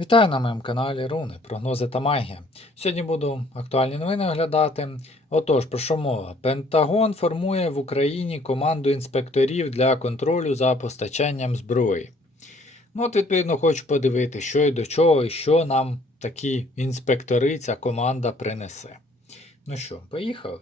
Вітаю на моєму каналі Руни, прогнози та магія. Сьогодні буду актуальні новини оглядати. Отож, про що мова? Пентагон формує в Україні команду інспекторів для контролю за постачанням зброї. Ну, от, відповідно, хочу подивитися, що і до чого, і що нам такі інспектори, ця команда принесе. Ну що, поїхали?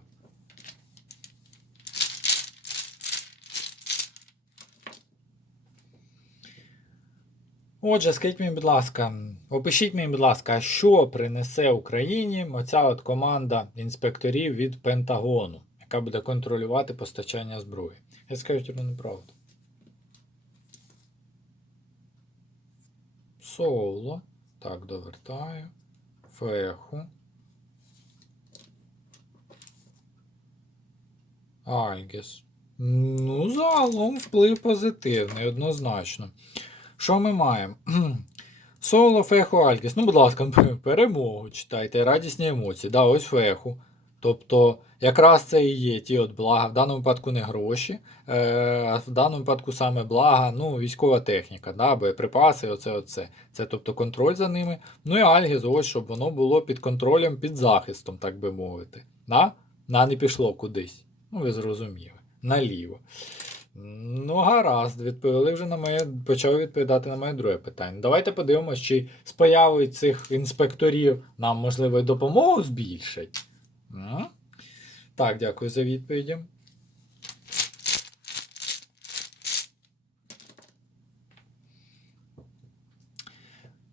Отже, скажіть мені, будь ласка, опишіть мені, будь ласка, що принесе Україні оця от команда інспекторів від Пентагону, яка буде контролювати постачання зброї. Я скажу тобі неправду. Соло. Так, довертаю. Феху. Альгіс. Ну, загалом вплив позитивний, однозначно. Що ми маємо? Соло Феху Альгіс. Ну, будь ласка, перемогу читайте, радісні емоції. Да, ось Феху. Тобто, якраз це і є ті от блага. В даному випадку не гроші, е, а в даному випадку саме блага, ну, військова техніка, да, боєприпаси, оце, оце. Це тобто контроль за ними. Ну і Альгіс, ось, щоб воно було під контролем, під захистом, так би мовити. Да? На не пішло кудись. Ну, ви зрозуміли. Наліво. Ну, гаразд, відповіли вже на моє, почав відповідати на моє друге питання. Давайте подивимося, чи з появою цих інспекторів нам, можливо, допомогу збільшать. М? Так, дякую за відповіді.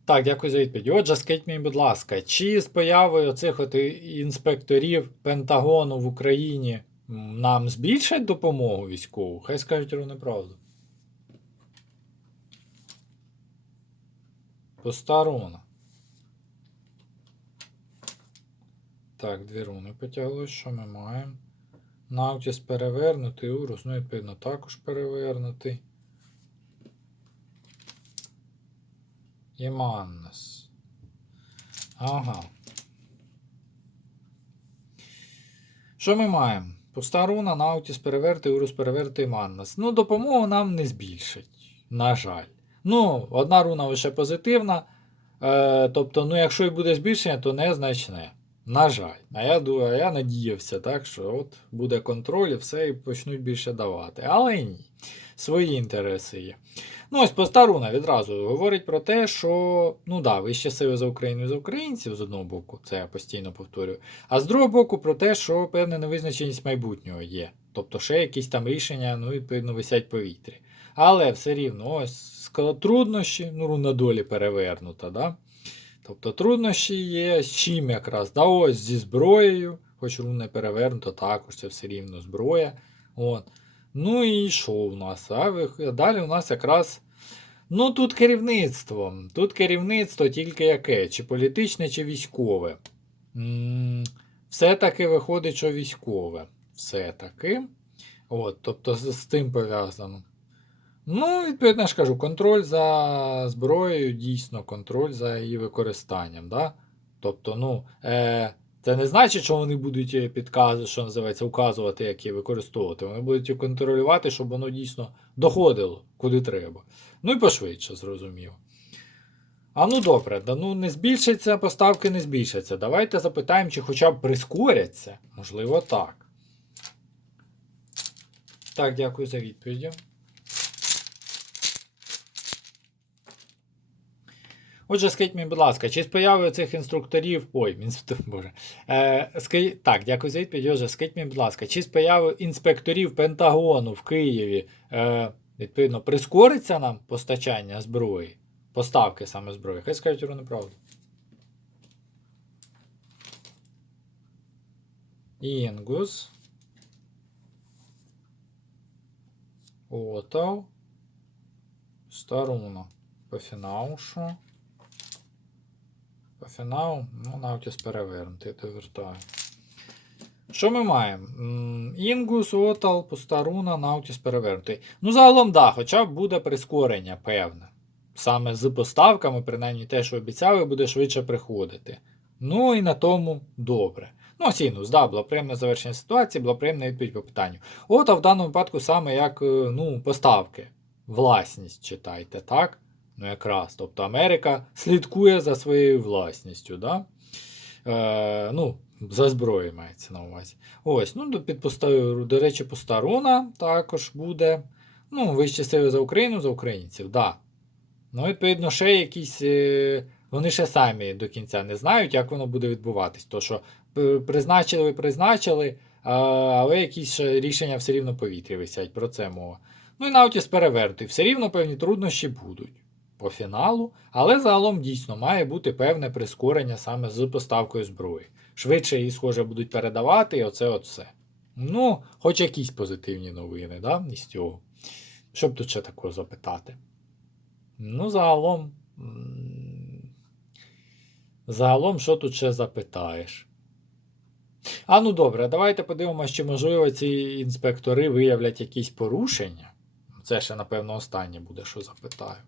Так, дякую за відповідь. Отже, скажіть мені, будь ласка, чи з появою цих от інспекторів Пентагону в Україні нам збільшать допомогу військову? Хай скажуть рівну правду. Пуста руна. Так, дві руни потяглось. Що ми маємо? Наутіс перевернутий, Урус, ну, відповідно, також перевернутий. Маннес. Ага. Що ми маємо? Пуста руна, Наутіс переверти, Урус переверти маннас. Ну, допомогу нам не збільшить. На жаль. Ну, одна руна лише позитивна. Е, тобто, ну, якщо і буде збільшення, то незначне. На жаль. А я а я надіявся, так, що от буде контроль і все, і почнуть більше давати. Але ні. Свої інтереси є. Ну, ось Постаруна відразу говорить про те, що ну да, вище сили за Україну і за українців з одного боку, це я постійно повторюю. А з другого боку, про те, що певна невизначеність майбутнього є. Тобто ще якісь там рішення, ну, відповідно, висять в повітрі. Але все рівно, ось труднощі, ну, руна долі перевернута, да? Тобто труднощі є з чим якраз. Да, ось зі зброєю, хоч руна перевернута, також це все рівно зброя. От. Ну і що у нас? А далі у нас якраз. Ну, тут керівництво. Тут керівництво тільки яке? Чи політичне, чи військове. Все-таки виходить, що військове. Все-таки. От, тобто з, з тим пов'язано. Ну, відповідно, я ж кажу, контроль за зброєю, дійсно, контроль за її використанням. Да? Тобто, ну, е, це не значить, що вони будуть е, підкази, що називається, указувати, як її використовувати. Вони будуть контролювати, щоб воно дійсно доходило куди треба. Ну і пошвидше, зрозуміло. А ну добре, да ну не збільшиться, поставки не збільшаться. Давайте запитаємо, чи хоча б прискоряться. Можливо, так. Так, дякую за відповіді. Отже, скажіть мені, будь ласка, чи з появою цих інструкторів. Ой, інструктор, боже. Е, скажіть, так, дякую за відповідь. Отже, скажіть мені, будь ласка, чи з появою інспекторів Пентагону в Києві, е, відповідно, прискориться нам постачання зброї? Поставки саме зброї? Хай скажуть рівну правду. Інгус. Отав. Старуна. По фінаушу. По фіналу, ну, Наутіс перевернутий, я довертаю. Що ми маємо? Інгус, Отал, Пустаруна, Наутіс перевернутий. Ну, загалом, да, хоча буде прискорення, певне. Саме з поставками, принаймні те, що обіцяли, буде швидше приходити. Ну і на тому добре. Ну, сінус, да, було завершення ситуації, була приємна відповідь по питанню. От, а в даному випадку саме як е, ну, поставки. Власність читайте, так? Ну, якраз. Тобто Америка слідкує за своєю власністю. Да? Е, ну, за зброєю мається на увазі. Ось, ну, під постою, до речі, постаруна також буде. Ну, вищі сили за Україну, за українців, да. Ну, відповідно, ще якісь. Е, вони ще самі до кінця не знають, як воно буде відбуватись. То, що призначили, призначили, але якісь рішення все рівно повітрі висять, про це мова. Ну і Наутіс перевернутий. Все рівно певні труднощі будуть по фіналу, але загалом дійсно має бути певне прискорення саме з поставкою зброї. Швидше її, схоже, будуть передавати, і оце от все. Ну, хоч якісь позитивні новини, да, із цього. Щоб тут ще такого запитати. Ну, загалом. Загалом, що тут ще запитаєш? А ну добре, давайте подивимося, чи можливо ці інспектори виявлять якісь порушення. Це ще, напевно, останнє буде, що запитаю.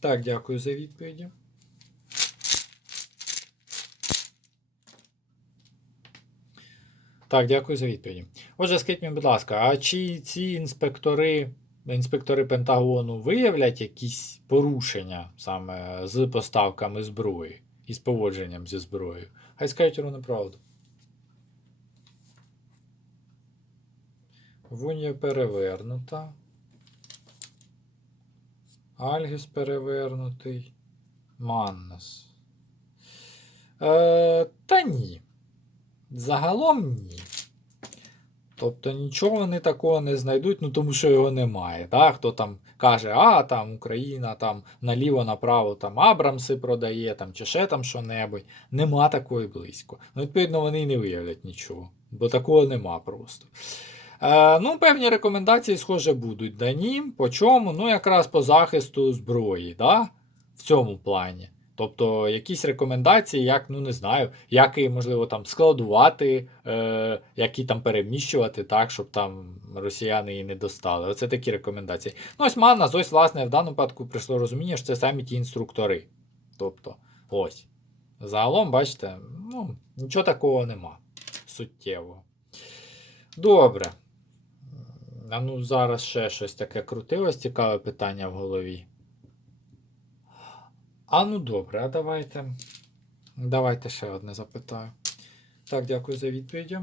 Так, дякую за відповіді. Так, дякую за відповіді. Отже, скажіть мені, будь ласка, а чи ці інспектори, інспектори Пентагону виявлять якісь порушення саме з поставками зброї і з поводженням зі зброєю? Хай скажуть ровно правду. Вунія перевернута. Альгіс перевернутий. Маннес. Е, та ні. Загалом ні. Тобто нічого вони такого не знайдуть, ну тому що його немає. Так? Хто там каже, а там Україна там наліво-направо там Абрамси продає, там чи ще там що-небудь. Нема такої близько. Ну, відповідно, вони й не виявлять нічого, бо такого нема просто. Е, ну, певні рекомендації, схоже, будуть дані. По чому? Ну, якраз по захисту зброї, да? в цьому плані. Тобто якісь рекомендації, як, ну не знаю, як її, можливо, там складувати, е, як її там переміщувати, так, щоб там росіяни її не достали. Оце такі рекомендації. Ну, ось Маннас, ось, власне, в даному випадку прийшло розуміння, що це самі ті інструктори. Тобто, ось. Загалом, бачите, ну, нічого такого нема. Суттєвого. Добре. А ну зараз ще щось таке крутилось, цікаве питання в голові. А ну добре, а давайте. Давайте ще одне запитаю. Так, дякую за відповіді.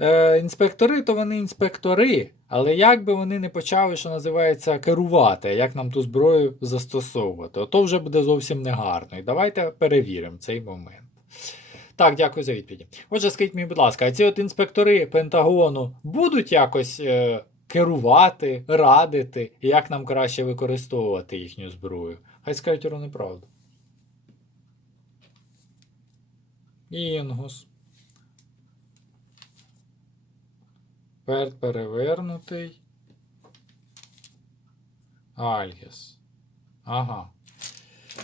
Е, інспектори, то вони інспектори, але як би вони не почали, що називається, керувати, як нам ту зброю застосовувати, то вже буде зовсім негарно. І давайте перевіримо цей момент. Так, дякую за відповіді. Отже, скажіть мені, будь ласка, а ці от інспектори Пентагону будуть якось е, керувати, радити, як нам краще використовувати їхню зброю? Хай скажуть ровно правду. Інгус. Перт перевернутий. Альгіс. Ага.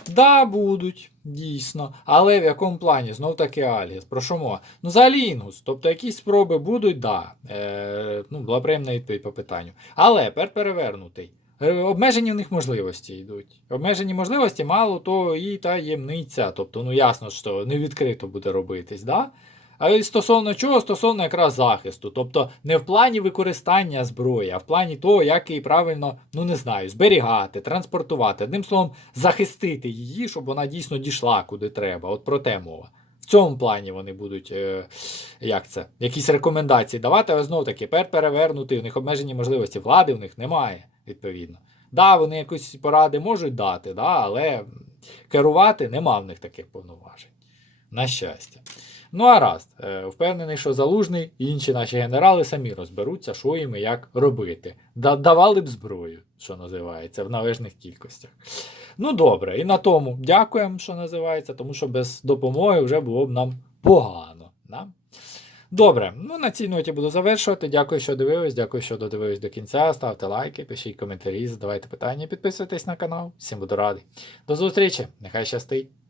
Да, будуть, дійсно. Але в якому плані? Знов таки Аліс. Про що мова? Ну, за інгус. Тобто якісь спроби будуть, да. Е, ну, приємна відповідь по питанню. Але пер перевернутий. Е, Обмежені в них можливості йдуть. Обмежені можливості, мало то і таємниця. Тобто, ну ясно, що не відкрито буде робитись, да? А стосовно чого? Стосовно якраз захисту. Тобто не в плані використання зброї, а в плані того, як її правильно, ну не знаю, зберігати, транспортувати. Одним словом, захистити її, щоб вона дійсно дійшла куди треба. От про те мова. В цьому плані вони будуть, е, як це, якісь рекомендації давати, але знову таки, пер перевернути, у них обмежені можливості влади в них немає, відповідно. Да, вони якісь поради можуть дати, да, але керувати нема в них таких повноважень. На щастя. Ну, а раз, е, впевнений, що залужний і інші наші генерали самі розберуться, що їм і як робити. Давали б зброю, що називається, в належних кількостях. Ну, добре, і на тому дякуємо, що називається, тому що без допомоги вже було б нам погано. Да? Добре, ну на цій ноті буду завершувати. Дякую, що дивились, дякую, що додивились до кінця. Ставте лайки, пишіть коментарі, задавайте питання, підписуйтесь на канал. Всім буду радий. До зустрічі, нехай щастить!